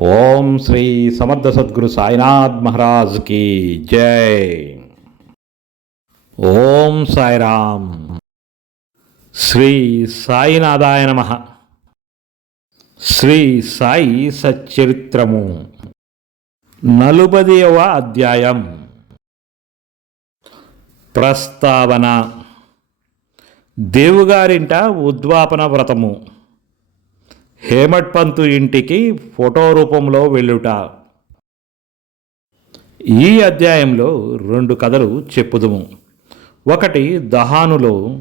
ఓం శ్రీ సమర్థ సద్గురు సాయినాథ్ మహారాజ్కి జై. ఓం సాయిరామ్. శ్రీ సాయినాథాయ నమ. శ్రీ సాయి సచ్చరిత్రము. నలుపదియవ అధ్యాయం. ప్రస్తావన. దేవుగారింట ఉద్వాపన వ్రతము. హేమట్ పంతు ఇంటికి ఫోటో రూపంలో వెళ్ళుట. ఈ అధ్యాయంలో రెండు కథలు చెప్పుదుము. ఒకటి దహానులో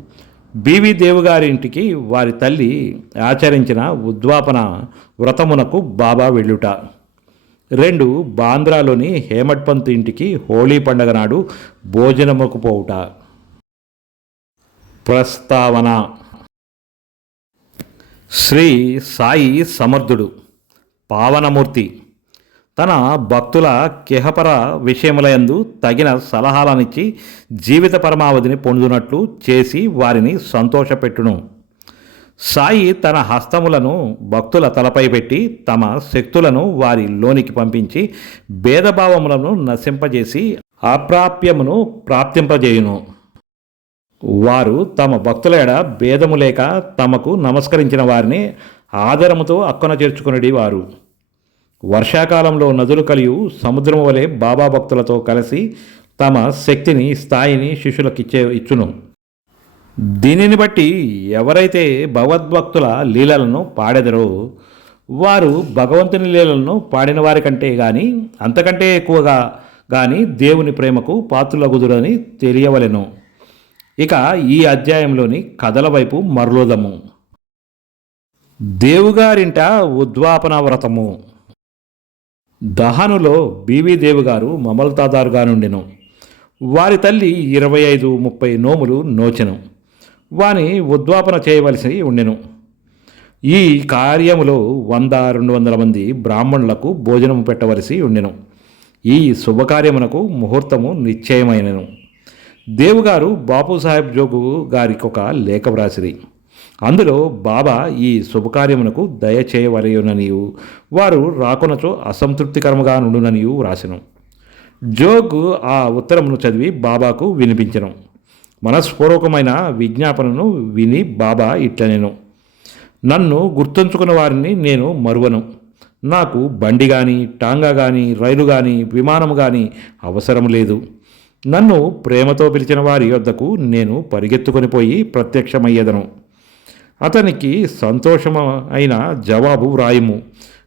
బీవి దేవుగారింటికి వారి తల్లి ఆచరించిన ఉద్వాపన వ్రతమునకు బాబా వెళ్ళుట. రెండు బాంద్రాలోని హేమట్ పంతు ఇంటికి హోళీ పండగ నాడు భోజనముకు పోవుట. ప్రస్తావన శ్రీ సాయి సమర్థుడు పావనమూర్తి. తన భక్తుల కేహపర విషయములయందు తగిన సలహాలనిచ్చి జీవిత పరమావధిని పొందునట్లు చేసి వారిని సంతోషపెట్టును. సాయి తన హస్తములను భక్తుల తలపై పెట్టి తమ శక్తులను వారి లోనికి పంపించి భేదభావములను నశింపజేసి అప్రాప్యమును ప్రాప్తింపజేయును. వారు తమ భక్తులెడ భేదము లేక తమకు నమస్కరించిన వారిని ఆదరముతో అక్కన చేర్చుకునేది వారు. వర్షాకాలంలో నదులు కలియు సముద్రం వలె బాబా భక్తులతో కలిసి తమ శక్తిని స్థాయిని శిష్యులకిచ్చే ఇచ్చును. దీనిని బట్టి ఎవరైతే భగవద్భక్తుల లీలలను పాడెదరో వారు భగవంతుని లీలలను పాడిన వారి కంటే కానీ అంతకంటే ఎక్కువగా కానీ దేవుని ప్రేమకు పాత్రల పాత్రులగుదురని తెలియవలెను. ఇక ఈ అధ్యాయంలోని కథల వైపు మరలోదము. దేవుగారింట ఉద్వాపన వ్రతము. దహనులో బీవీ దేవుగారు మమల్తాదారుగా నుండెను. వారి తల్లి ఇరవై ఐదు ముప్పై నోములు నోచెను. వాని ఉద్వాపన చేయవలసి ఉండెను. ఈ కార్యములో వంద రెండు వందల మంది బ్రాహ్మణులకు భోజనం పెట్టవలసి ఉండెను. ఈ శుభకార్యమునకు ముహూర్తము నిశ్చయమైనను. దేవుగారు బాపుసాహెబ్ జోగు గారికి ఒక లేఖ వ్రాసిరి. అందులో బాబా ఈ శుభకార్యమునకు దయచేయవలయుననియు వారు రాకునచో అసంతృప్తికరముగా నుండుననియు వ్రాసెను. జోగ్ ఆ ఉత్తరమును చదివి బాబాకు వినిపించను. మనస్పూర్వకమైన విజ్ఞాపనను విని బాబా ఇట్లనెను. నన్ను గుర్తుంచుకున్న వారిని నేను మరువను. నాకు బండి కానీ టాంగా కానీ రైలు కానీ విమానము కానీ అవసరం లేదు. నన్ను ప్రేమతో పిలిచిన వారి యొద్దకు నేను పరిగెత్తుకొని పోయి ప్రత్యక్షమయ్యేదను. అతనికి సంతోషము అయిన జవాబు వ్రాయము.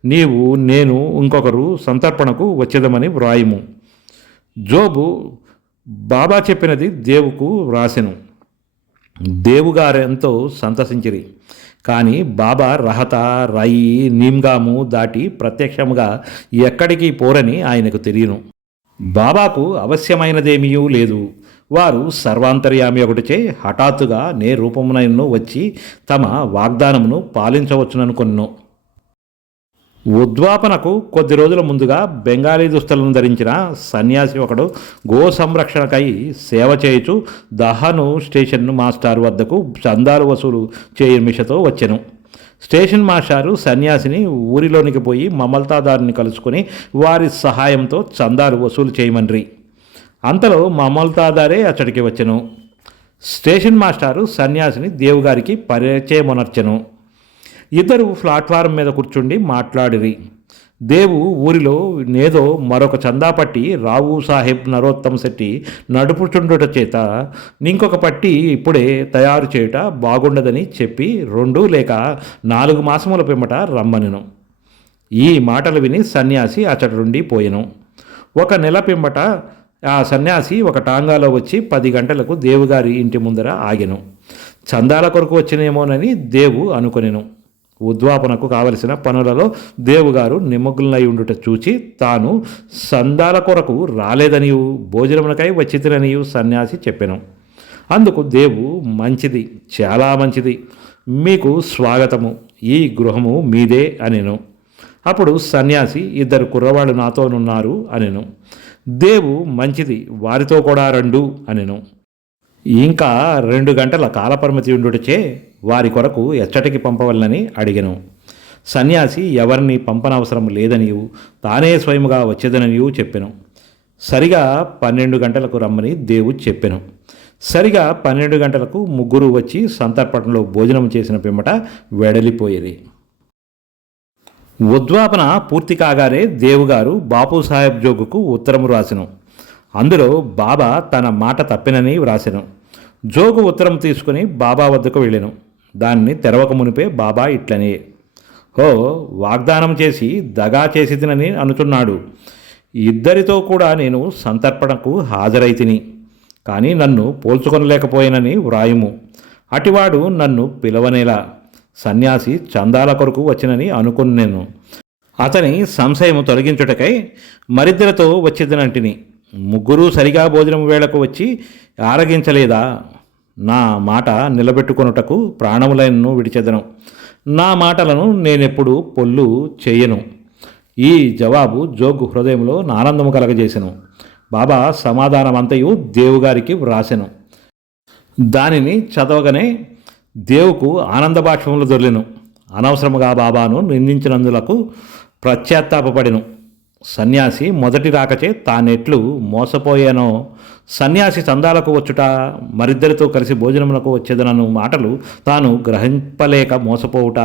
నీవు నేను ఇంకొకరు సంతర్పణకు వచ్చేదమని వ్రాయము. జోబు బాబా చెప్పినది దేవుకు వ్రాసెను. దేవుగారెంతో సంతసించిరి. కానీ బాబా రహత రయి నీమ్గాము దాటి ప్రత్యక్షముగా ఎక్కడికి పోరని ఆయనకు తెలియను. బాబాకు అవశ్యమైనదేమీయూ లేదు. వారు సర్వాంతర్యామి ఒకటిచే హఠాత్తుగా నే రూపమునను వచ్చి తమ వాగ్దానమును పాలించవచ్చుననుకున్నాను. ఉద్వాపనకు కొద్ది రోజుల ముందుగా బెంగాలీ దుస్తులను ధరించిన సన్యాసి ఒకడు గో సంరక్షణకై సేవ చేయుచు దహను స్టేషన్ మాస్టారు వద్దకు చందాలు వసూలు చేయమిషతో వచ్చెను. స్టేషన్ మాస్టారు సన్యాసిని ఊరిలోనికి పోయి మమల్తాదారుని కలుసుకొని వారి సహాయంతో చందాలు వసూలు చేయమన్రి అంతలో మమల్తాదారే అచ్చడికి వచ్చెను. స్టేషన్ మాస్టారు సన్యాసిని దేవుగారికి పరిచయమునర్చెను. ఇద్దరు ప్లాట్ఫారం మీద కూర్చుండి మాట్లాడిరి. దేవు ఊరిలో నేదో మరొక చందా పట్టి రావు సాహెబ్ నరోత్తమ్ శెట్టి నడుపుచుండుట చేత ఇంకొక పట్టి ఇప్పుడే తయారు చేయుట బాగుండదని చెప్పి రెండు లేక నాలుగు మాసముల పిమ్మట రమ్మనిను. ఈ మాటలు విని సన్యాసి అచ్చటి పోయెను. ఒక నెల పిమ్మట ఆ సన్యాసి ఒక టాంగాలో వచ్చి పది గంటలకు దేవుగారి ఇంటి ముందర ఆగెను. చందాల కొరకు వచ్చినేమోనని దేవు అనుకొనెను. ఉద్వాపనకు కావలసిన పనులలో దేవుగారు నిమగ్నులై ఉండుట చూచి తాను సందాల కొరకు రాలేదనియు భోజనమునకై వచ్చితిరనియు సన్యాసి చెప్పెను. అందుకు దేవు మంచిది చాలా మంచిది. మీకు స్వాగతము. ఈ గృహము మీదే అనెను. అప్పుడు సన్యాసి ఇద్దరు కుర్రవాళ్ళు నాతోనున్నారు అనెను. దేవు మంచిది వారితో కూడా రండు అనెను. ఇంకా రెండు గంటల కాలపరిమితి ఉండుటచే వారి కొరకు ఎచ్చటికి పంపవల్లని అడిగను. సన్యాసి ఎవరిని పంపనవసరం లేదనియు తానే స్వయముగా వచ్చేదనియు చెప్పాను. సరిగా పన్నెండు గంటలకు రమ్మని దేవుడు చెప్పాను. సరిగా పన్నెండు గంటలకు ముగ్గురు వచ్చి సంతర్పణలో భోజనం చేసిన పిమ్మట వెడలిపోయేది. ఉద్వాపన పూర్తి కాగానే దేవుగారు బాపు సాహెబ్ జోగుకు ఉత్తరం రాసినాం. అందులో బాబా తన మాట తప్పినని వ్రాసెను. జోగు ఉత్తరం తీసుకుని బాబా వద్దకు వెళ్ళాను. దాన్ని తెరవక మునిపే బాబా ఇట్లనే హో వాగ్దానం చేసి దగా చేసిదినని అనుచున్నాడు. ఇద్దరితో కూడా నేను సంతర్పణకు హాజరైతిని. కానీ నన్ను పోల్చుకొనలేకపోయానని వ్రాయుము. అటివాడు నన్ను పిలవనేలా. సన్యాసి చందాల కొరకు వచ్చినని అనుకున్నాను. అతని సంశయము తొలగించుటకై మరిద్దరితో వచ్చేదనంటిని ముగ్గురు సరిగా భోజనం వేళకు వచ్చి ఆరగించలేదా? నా మాట నిలబెట్టుకొనుటకు ప్రాణములను విడిచెదను. నా మాటలను నేనెప్పుడు పొల్లు చేయను. ఈ జవాబు జోగు హృదయంలో ఆనందము కలగజేసెను. బాబా సమాధానమంతయు దేవుగారికి వ్రాసెను. దానిని చదవగానే దేవుకు ఆనంద బాష్పములు దొర్లెను. అనవసరముగా బాబాను నిందించినందులకు ప్రత్యాత్తాపపడెను. సన్యాసి మొదటి రాకచే తానెట్లు మోసపోయానో. సన్యాసి చందాలకు వచ్చుట మరిద్దరితో కలిసి భోజనములకు వచ్చేదనను మాటలు తాను గ్రహింపలేక మోసపోవుట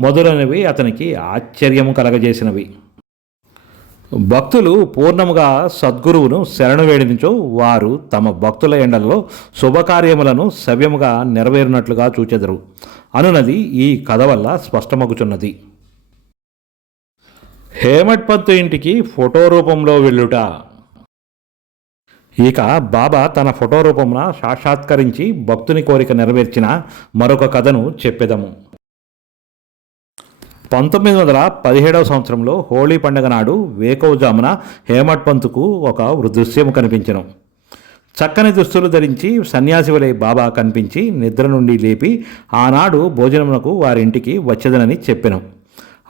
మొదలైనవి అతనికి ఆశ్చర్యము కలగజేసినవి. భక్తులు పూర్ణముగా సద్గురువును శరణు వేడినిచో వారు తమ భక్తుల ఎండల్లో శుభకార్యములను సవ్యముగా నెరవేరినట్లుగా చూచెదరు. అనునది ఈ కథ వల్ల స్పష్టమగుచున్నది. హేమట్పత్తు ఇంటికి ఫోటో రూపంలో వెళ్ళుట. ఇక బాబా తన ఫోటో రూపమున సాక్షాత్కరించి భక్తుని కోరిక నెరవేర్చిన మరొక కథను చెప్పెదము. పంతొమ్మిది వందల పదిహేడవ సంవత్సరంలో హోళీ పండుగ నాడు వేకోజామున హేమట్ పంతుకు ఒక దృశ్యము కనిపించను. చక్కని దుస్తులు ధరించి సన్యాసి వలె బాబా కనిపించి నిద్ర నుండి లేపి ఆనాడు భోజనమునకు వారింటికి వచ్చేదనని చెప్పెను.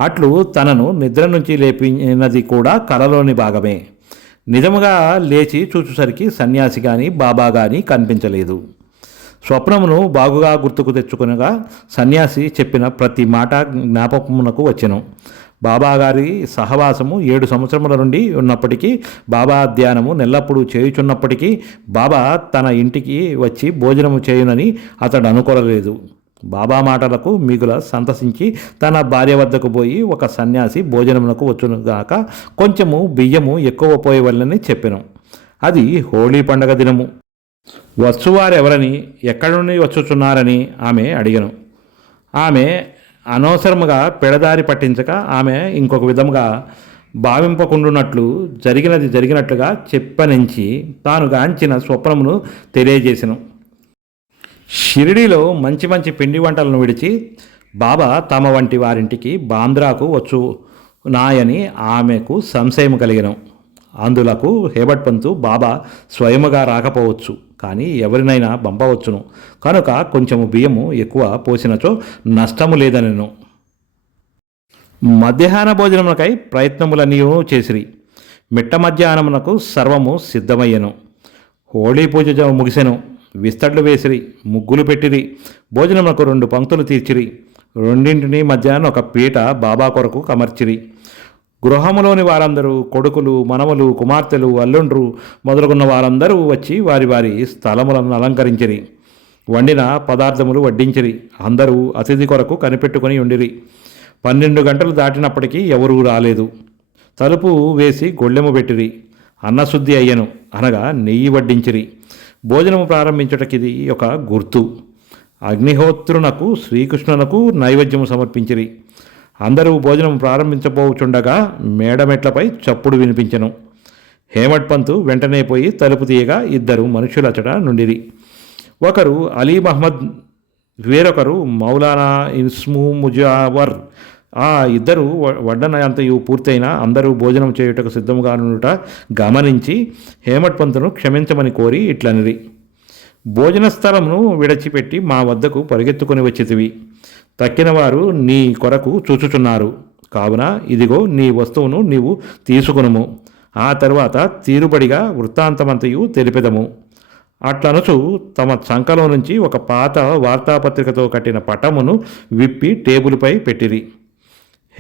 అట్లు తనను నిద్ర నుంచి లేపినది కూడా కలలోని భాగమే. నిజముగా లేచి చూచుసరికి సన్యాసి కానీ బాబా కానీ కనిపించలేదు. స్వప్నమును బాగుగా గుర్తుకు తెచ్చుకునగా సన్యాసి చెప్పిన ప్రతి మాట జ్ఞాపకమునకు వచ్చెను. బాబాగారి సహవాసము ఏడు సంవత్సరముల నుండి ఉన్నప్పటికీ బాబా ధ్యానము నెల్లప్పుడూ చేయుచున్నప్పటికీ బాబా తన ఇంటికి వచ్చి భోజనము చేయునని అతడు అనుకోలేదు బాబా మాటలకు మిగుల సంతసించి తన భార్య వద్దకు పోయి ఒక సన్యాసి భోజనమునకు వచ్చునుగాక కొంచెము బియ్యము ఎక్కువ పోయేవల్లని చెప్పెను. అది హోళీ పండగ దినము. వచ్చువారెవరని ఎక్కడి నుండి వచ్చుచున్నారని ఆమె అడిగను. ఆమె అనవసరముగా పెడదారి పట్టించక ఆమె ఇంకొక విధముగా భావింపకుండునట్లు జరిగినది జరిగినట్లుగా చెప్పనించి తాను గాంచిన స్వప్నమును తెలియజేసెను. షిరిడీలో మంచి మంచి పిండి వంటలను విడిచి బాబా తమ వంటి వారింటికి బాంద్రాకు వచ్చు నాయని ఆమెకు సంశయం కలిగినం. అందులకు హేబట్ పంతు బాబా స్వయముగా రాకపోవచ్చు కానీ ఎవరినైనా పంపవచ్చును. కనుక కొంచెము బియ్యము ఎక్కువ పోసినచో నష్టము లేదనెను. మధ్యాహ్న భోజనమునకై ప్రయత్నములన్నీ చేసిరి. మిట్ట మధ్యాహ్నమునకు సర్వము సిద్ధమయ్యను. హోళీ పూజ ముగిసెను. విస్తడ్లు వేసిరి ముగ్గులు పెట్టిరి భోజనమునకు రెండు పంక్తులు తీర్చిరి. రెండింటిని మధ్యాహ్నం ఒక పీట బాబా కొరకు కమర్చిరి. గృహములోని వారందరూ కొడుకులు మనవలు కుమార్తెలు అల్లుండ్రు మొదలుగున్న వారందరూ వచ్చి వారి వారి స్థలములను అలంకరించిరి. వండిన పదార్థములు వడ్డించిరి. అందరూ అతిథి కొరకు కనిపెట్టుకుని ఉండిరి. పన్నెండు గంటలు దాటినప్పటికీ ఎవరూ రాలేదు. తలుపు వేసి గొళ్ళెము పెట్టిరి. అన్నశుద్ధి అయ్యను అనగా నెయ్యి వడ్డించిరి. భోజనము ప్రారంభించుటకిది ఒక గుర్తు. అగ్నిహోత్రునకు శ్రీకృష్ణునకు నైవేద్యము సమర్పించిరి. అందరూ భోజనం ప్రారంభించబోచుండగా మేడమెట్లపై చప్పుడు వినిపించెను. హేమట్ పంతు వెంటనే పోయి తలుపు తీయగా ఇద్దరు మనుషులచట నుండిరి. ఒకరు అలీ మహమ్మద్ వేరొకరు మౌలానా ఇన్స్ము ముజావర్ ఆ ఇద్దరు వడ్డన అంతయు పూర్తయిన అందరూ భోజనం చేయుటకు సిద్ధముగానుట నుండుట గమనించి హేమట్ పంతును క్షమించమని కోరి ఇట్లనిరి. భోజన స్థలమును విడచిపెట్టి మా వద్దకు పరిగెత్తుకొని వచ్చితివి. తక్కిన వారు నీ కొరకు చూచుచున్నారు. కావున ఇదిగో నీ వస్తువును నీవు తీసుకునుము. ఆ తర్వాత తీరుబడిగా వృత్తాంతమంతయు తెలిపెదము. అట్లనుచు తమ చంకలో నుంచి ఒక పాత వార్తాపత్రికతో కట్టిన పటమును విప్పి టేబుల్పై పెట్టిరి.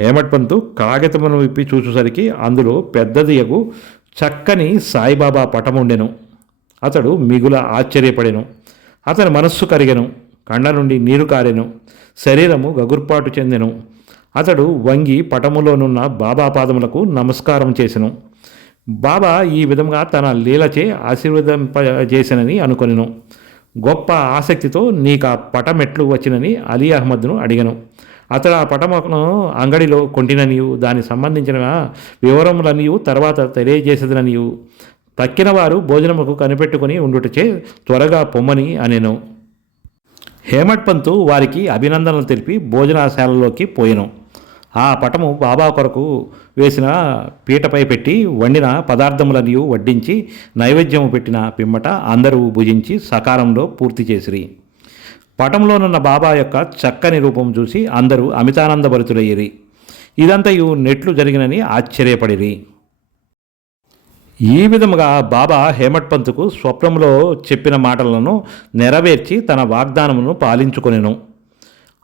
హేమట్పంతు కాగితమును విప్పి చూసేసరికి అందులో పెద్దదియగు చక్కని సాయిబాబా పటముండెను. అతడు మిగుల ఆశ్చర్యపడెను. అతని మనస్సు కరిగెను. కండ నుండి నీరు కారెను. శరీరము గగుర్పాటు చెందెను. అతడు వంగి పటములోనున్న బాబా పాదములకు నమస్కారం చేసెను. బాబా ఈ విధంగా తన లీలచే ఆశీర్వదింపజేసినని అనుకొనెను. గొప్ప ఆసక్తితో నీకు ఆ పటమెట్లు వచ్చినని అలీ అహ్మద్ను అడిగను. అతడు ఆ పటమును అంగడిలో కొంటిననియు దానికి సంబంధించిన వివరములనియు తర్వాత తెలియజేసేదననియు తక్కిన వారు భోజనముకు కనిపెట్టుకుని ఉండుటచే త్వరగా పొమ్మని అనెను. హేమట్ పంతు వారికి అభినందనలు తెలిపి భోజనశాలలోకి పోయెను. ఆ పటము బాబా కొరకు వేసిన పీటపై పెట్టి వండిన పదార్థములనియు వడ్డించి నైవేద్యము పెట్టిన పిమ్మట అందరూ భుజించి సకాలంలో పూర్తి చేసిరి. పటంలోనున్న బాబా యొక్క చక్కని రూపం చూసి అందరూ అమితానందభరితులయ్యిరి. ఇదంతయు నెట్లు జరిగినని ఆశ్చర్యపడిరి. ఈ విధముగా బాబా హేమట్పంతుకు స్వప్నంలో చెప్పిన మాటలను నెరవేర్చి తన వాగ్దానమును పాలించుకొనెను.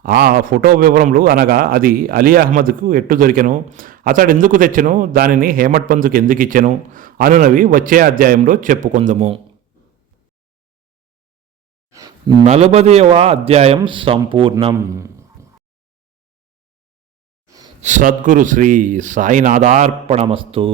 ఆ ఫోటో వివరములు అనగా అది అలీ అహ్మద్కు ఎట్టు దొరికెను అతడు ఎందుకు తెచ్చెను దానిని హేమట్పంత్కు ఎందుకు ఇచ్చెను అనునవి వచ్చే అధ్యాయంలో చెప్పుకుందాము. నలభదవ అధ్యాయం సంపూర్ణం. సద్గురు శ్రీ సాయినాథార్పణమస్తు.